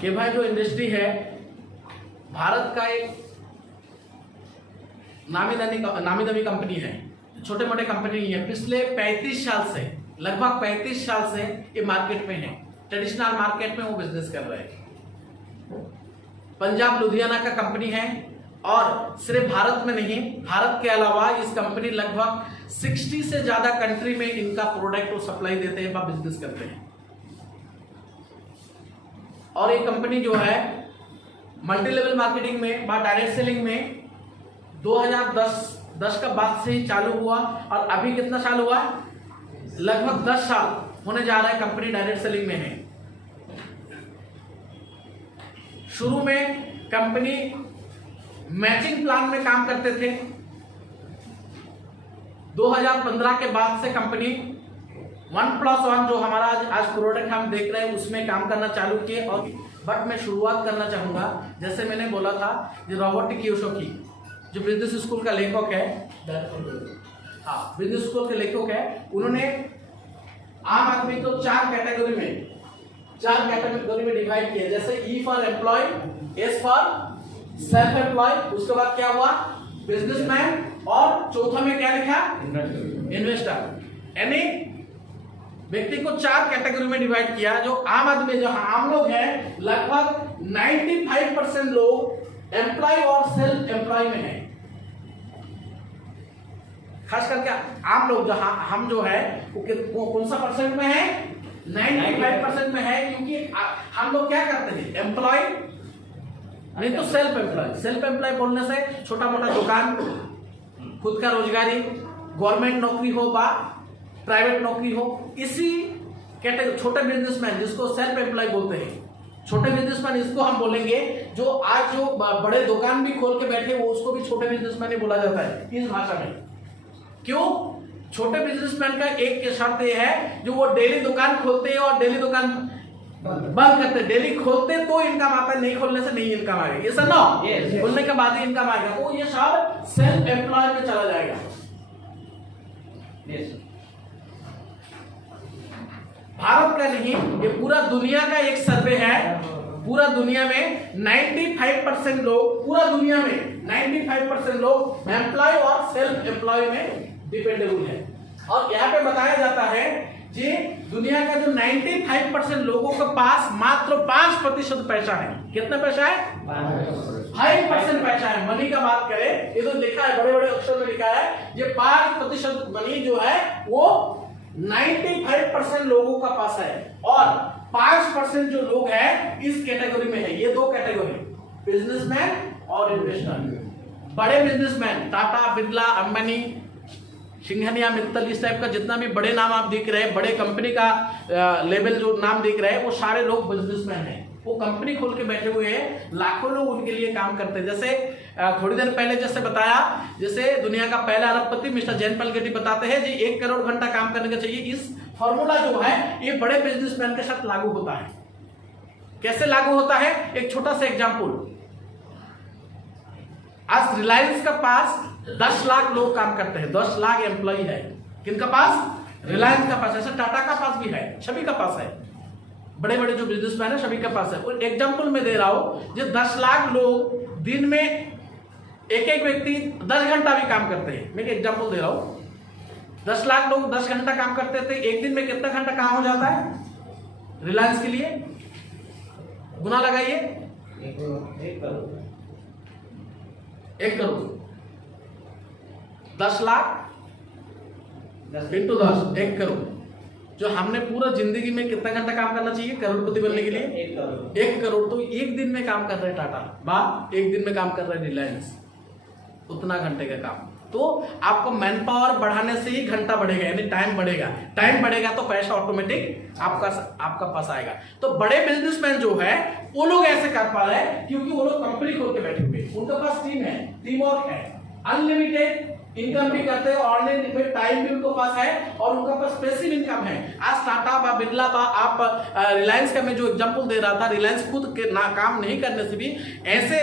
कि भाई जो इंडस्ट्री है भारत का एक नामी दामी कंपनी है, छोटे मोटे कंपनी नहीं है। पिछले 35 साल से, लगभग 35 साल से ये मार्केट में है, ट्रेडिशनल मार्केट में वो बिजनेस कर रहे हैं। पंजाब लुधियाना का कंपनी है और सिर्फ भारत में नहीं, भारत के अलावा इस कंपनी लगभग 60 से ज्यादा कंट्री में इनका प्रोडक्ट और सप्लाई देते हैं, बिजनेस करते हैं। और ये कंपनी जो है मल्टी लेवल मार्केटिंग में व डायरेक्ट सेलिंग में 2010 का बाद से ही चालू हुआ और अभी कितना साल हुआ, लगभग 10 साल होने जा रहा है कंपनी डायरेक्ट सेलिंग में है। शुरू में कंपनी मैचिंग प्लान में काम करते थे। 2015 के बाद से कंपनी 1+1 जो हमारा आज प्रोडक्ट हम देख रहे हैं उसमें काम करना चालू किए। और बट मैं शुरुआत करना चाहूंगा, जैसे मैंने बोला था, जो रॉबर्ट कियोसाकी जो बिजनेस स्कूल का लेखक है, हाँ बिजनेस स्कूल के लेखक है, उन्होंने आम आदमी को 4 कैटेगरी में डिवाइड किया। जैसे E for employ, S for self employ, उसके बाद क्या हुआ बिजनेसमैन, और चौथा में क्या लिखा इन्वेस्टर। यानी व्यक्ति को 4 कैटेगरी में डिवाइड किया। जो आम आदमी, जो आम लोग हैं, लगभग 95% लोग एम्प्लॉय और सेल्फ एम्प्लॉय में है। खास करके आम लोग जहां हम जो है वो कौन सा परसेंट में है, 95% में है। क्योंकि हम लोग क्या करते हैं, एम्प्लॉय नहीं तो सेल्फ एम्प्लॉय। सेल्फ एम्प्लॉय बोलने से छोटा मोटा दुकान, खुद का रोजगारी, गवर्नमेंट नौकरी हो बा प्राइवेट नौकरी हो, इसी कैटेगरी छोटे बिजनेसमैन जिसको सेल्फ एम्प्लॉय बोलते हैं। छोटे बिजनेसमैन इसको हम बोलेंगे जो आज जो बड़े दुकान भी खोल के बैठे वो उसको भी छोटे बिजनेसमैन ही बोला जाता है इस भाषा में। क्यों? छोटे बिजनेसमैन का एक शर्त ये है, जो वो डेली दुकान खोलते हैं और डेली दुकान बंद करते, डेली खोलते तो इनकम आता है, नहीं खोलने से नहीं इनकम आएगा। ये सर ना खोलने के बाद ही इनकम आएगा, तो ये सब सेल्फ एम्प्लॉय में चला जाएगा। भारत का नहीं, ये पूरा दुनिया का एक सर्वे है। पूरा दुनिया में 95% लोग, पूरा दुनिया में 95% लोग एम्प्लॉय और सेल्फ एम्प्लॉय में डिपेंडेबल है। और यहाँ पे बताया जाता है कि दुनिया का जो 95% लोगों के पास मात्र 5% पैसा है। कितना पैसा है? 5% पैसा है। मनी का बात करें, ये तो लिखा है, बड़े बड़े अक्षर में लिखा है, ये 5% मनी जो है वो 95% लोगों का पास है। और 5% जो लोग हैं इस कैटेगरी में है। ये 2 कैटेगरी, बिजनेसमैन और इन्वेस्टर। बड़े बिजनेसमैन टाटा, बिरला, अंबानी, सिंघानिया, मित्तल, इस टाइप का जितना भी बड़े नाम आप दिख रहे हैं, बड़े कंपनी का लेवल जो नाम दिख रहे हैं, वो सारे लोग बिजनेसमैन हैं। वो कंपनी खोल के बैठे हुए हैं, लाखों लोग उनके लिए काम करते हैं। जैसे थोड़ी देर पहले जैसे बताया, जैसे दुनिया का पहला अरबपति मिस्टर जैन पॉल गेटी बताते हैं जी 1 करोड़ घंटा काम करने का चाहिए। इस फॉर्मूला जो है ये बड़े बिजनेसमैन के साथ लागू होता है। कैसे लागू होता है? एक छोटा सा एग्जांपल। आज रिलायंस का पास 10 लाख लोग काम करते हैं, 10 लाख एम्प्लॉय है। किनका पास? रिलायंस का पास। ऐसे टाटा का पास भी है, सभी का पास है। बड़े बड़े जो बिजनेसमैन है सभी के पास है। और एग्जांपल में दे रहा हूं, जो 10 लाख लोग दिन में एक व्यक्ति 10 घंटा भी काम करते हैं। मैं एग्जांपल दे रहा हूं, 10 लाख लोग 10 घंटा काम करते थे, एक दिन में कितना घंटा काम हो जाता है रिलायंस के लिए? गुना लगाइए, 1 करोड़ 10 लाख इंटू 10, 1 करोड़। जो हमने पूरा जिंदगी में कितना घंटा काम करना चाहिए करोड़पति बनने के लिए? 1 करोड़। तो एक दिन में काम कर रहे टाटा, बा एक दिन में काम कर रहे रिलायंस, उतना घंटे का काम। तो आपको मैन पावर बढ़ाने से ही घंटा बढ़ेगा, यानी टाइम बढ़ेगा। टाइम बढ़ेगा तो पैसा ऑटोमेटिक आपका पास आएगा। तो बड़े बिजनेसमैन जो है वो लोग ऐसे कर पा रहे हैं क्योंकि वो लोग कंपनी खोल के बैठे हुए, उनके पास टीम है, टीम वर्क है, अनलिमिटेड इनकम भी करते हैं, ऑनलाइन टाइम भी उनके पास है और उनका पास पैसिव इनकम है। आज टाटा बा, बिरला बा, आप रिलायंस का मैं जो एग्जांपल दे रहा था, रिलायंस खुद के ना काम नहीं करने से भी ऐसे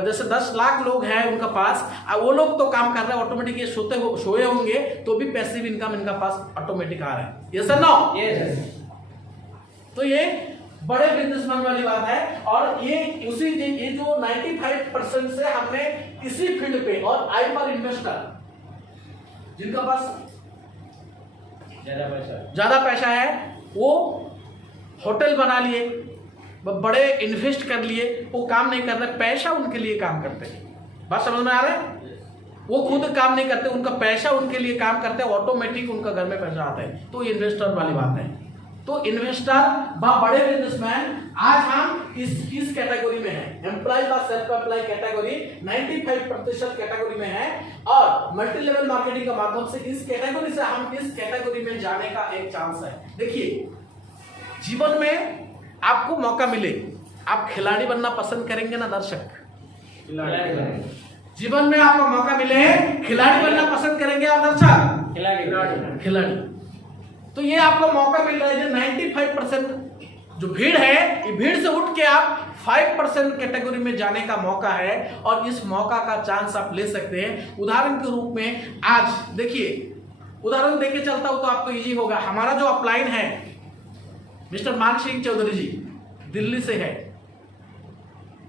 जैसे 10 लाख लोग हैं उनका पास, वो लोग तो काम कर रहे हैं ऑटोमेटिक, ये सोए होंगे तो भी पैसिव इनकम इनका पास ऑटोमेटिक आ रहा है। ये सर नो? तो ये बड़े बिजनेसमैन वाली बात है। और ये जो 95% से हमने इसी फील्ड पे, और आई फॉर इन्वेस्टर जिनका पास ज्यादा पैसा है वो होटल बना लिए, बड़े इन्वेस्ट कर लिए, वो काम नहीं कर रहे, पैसा उनके लिए काम करते हैं। बात समझ में आ रहा है? वो खुद काम नहीं करते, उनका पैसा उनके लिए काम करते हैं, ऑटोमेटिक उनका घर में पैसा आता है। तो इन्वेस्टर वाली बात है। तो इन्वेस्टर व बड़े बिजनेसमैन आज हम इस कैटेगरी में है, एम्प्लॉय व सेल्फ एम्प्लॉय कैटेगरी 95% कैटेगरी में है। और मल्टी लेवल मार्केटिंग के माध्यम से इस कैटेगरी से हम इस कैटेगरी में जाने का एक चांस है। देखिए, जीवन में आपको मौका मिले, आप खिलाड़ी बनना पसंद करेंगे ना दर्शक? जीवन में आपको मौका मिले, खिलाड़ी बनना पसंद करेंगे आप दर्शक? खिलाड़ी। तो ये आपको मौका मिल रहा है, जो 95% जो भीड़ है, ये भीड़ से उठ के आप 5% कैटेगरी में जाने का मौका है। और इस मौका का चांस आप ले सकते हैं। उदाहरण के रूप में आज देखिए, उदाहरण देके चलता हूं तो आपको इजी होगा। हमारा जो अपलाइन है मिस्टर मान सिंह चौधरी जी, दिल्ली से है।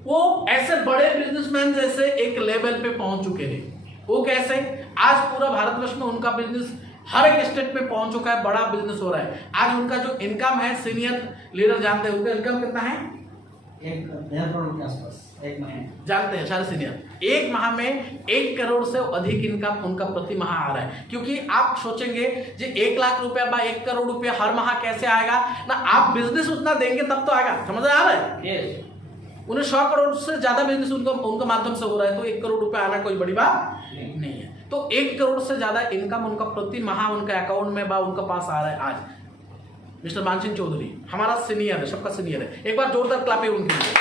वो ऐसे बड़े बिजनेसमैन जैसे एक लेवल पे पहुंच चुके हैं। वो कैसे? आज पूरा भारतवर्ष में उनका बिजनेस हर एक स्टेट पे पहुंच चुका है, बड़ा बिजनेस हो रहा है। आज उनका जो इनकम है, सीनियर लीडर जानते हैं उनका इनकम कितना है? 1 करोड़ के आसपास एक महीने। जानते हैं सारे सीनियर, एक माह में 1 करोड़ से अधिक इनकम उनका प्रति माह आ रहा है। क्योंकि आप सोचेंगे जी 1 लाख रुपया बा 1 करोड़ रुपया हर माह कैसे आएगा ना? आप बिजनेस उतना देंगे तब तो आएगा। समझ आ रहा है? yes. उन्हें 100 करोड़ से ज्यादा बिजनेस उनका माध्यम से हो रहा है, तो 1 करोड़ रुपया आना कोई बड़ी बात नहीं है। तो 1 करोड़ से ज्यादा इनकम उनका प्रति माह उनका अकाउंट में बा उनका पास आ रहा है। आज मिस्टर मान सिंह चौधरी हमारा सीनियर है, सबका सीनियर है। एक बार जोरदार क्लैप उनके लिए।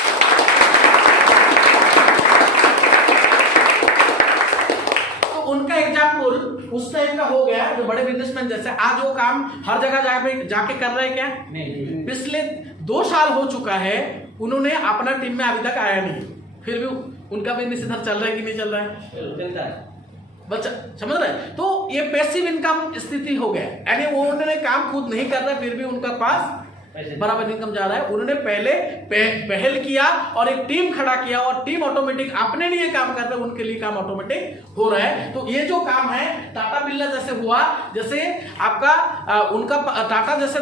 तो उनका एग्जाम्पल उस टाइम का हो गया, जो बड़े बिजनेसमैन जैसे आज वो काम हर जगह जाके कर रहे हैं क्या? नहीं। पिछले 2 साल हो चुका है, उन्होंने अपना टीम में अभी तक आया नहीं, फिर भी उनका बिजनेस इधर चल रहा है कि नहीं चल रहा है? चलता है। बच्चा समझ रहे हैं? तो ये पैसिव इनकम स्थिति हो गया, यानी वो उन्होंने काम खुद नहीं कर रहे, फिर भी उनका पास बराबर इनकम जा रहा है। उन्होंने पहले पहल किया और एक टीम खड़ा किया, और टीम ऑटोमेटिक अपने लिए काम कर रहे, उनके लिए काम ऑटोमेटिक हो रहा है। तो ये जो काम है टाटा बिरला जैसे हुआ, जैसे आपका उनका टाटा जैसे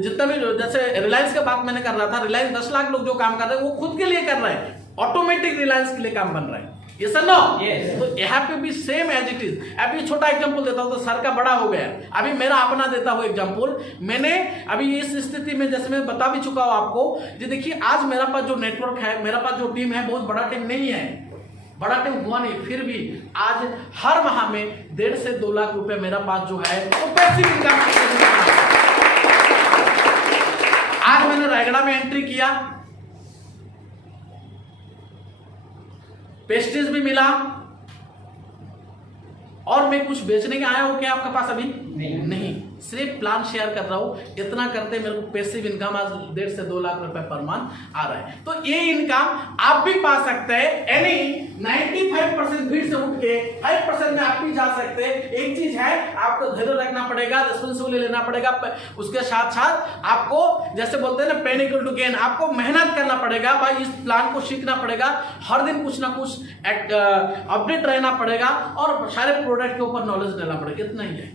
जितना भी, जैसे रिलायंस की बात मैंने कर रहा था, रिलायंस 10 लाख लोग जो काम कर रहे हैं वो खुद के लिए कर रहे हैं, ऑटोमेटिक रिलायंस के लिए काम बन रहा है। ये सर नो? तो यहाँ पे भी सेम एज इट इज। अभी छोटा एग्जांपल देता हूँ तो सर का बड़ा हो गया। अभी मेरा अपना देता हूँ एग्जांपल। मैंने अभी इस स्थिति में, जैसे मैं बता भी चुका हूँ आपको, जी देखिए आज मेरा पास जो नेटवर्क है, मेरा पास जो टीम है, बहुत बड़ा टीम नहीं है, बड़ा टीम हुआ नहीं, फिर भी आज हर माह में 1.5 से 2 लाख रुपए मेरा पास जो है वो पैसिव इनकम। आज मैंने रायगढ़ में एंट्री किया, पेस्टेज भी मिला, और मैं कुछ बेचने के आया हूं क्या आपके पास? अभी नहीं, सिर्फ प्लान शेयर कर रहा हूं। इतना करते मेरे को पैसिव इनकम आज 1.5 से 2 लाख रुपए पर मंथ आ रहा है। तो ये इनकम आप भी पा सकते हैं, यानी 95% भीड़ से उठ के 5% में आप भी जा सकते हैं। एक चीज है, आपको धैर्य रखना पड़ेगा, रिस्पॉन्सिबिलिटी लेना पड़ेगा, उसके साथ साथ आपको जैसे बोलते हैं ना, पेन इक्वल टू गेन, आपको मेहनत करना पड़ेगा भाई, इस प्लान को सीखना पड़ेगा, हर दिन कुछ ना कुछ अपडेट रहना पड़ेगा, और सारे प्रोडक्ट के ऊपर नॉलेज लेना पड़ेगा। इतना ही है।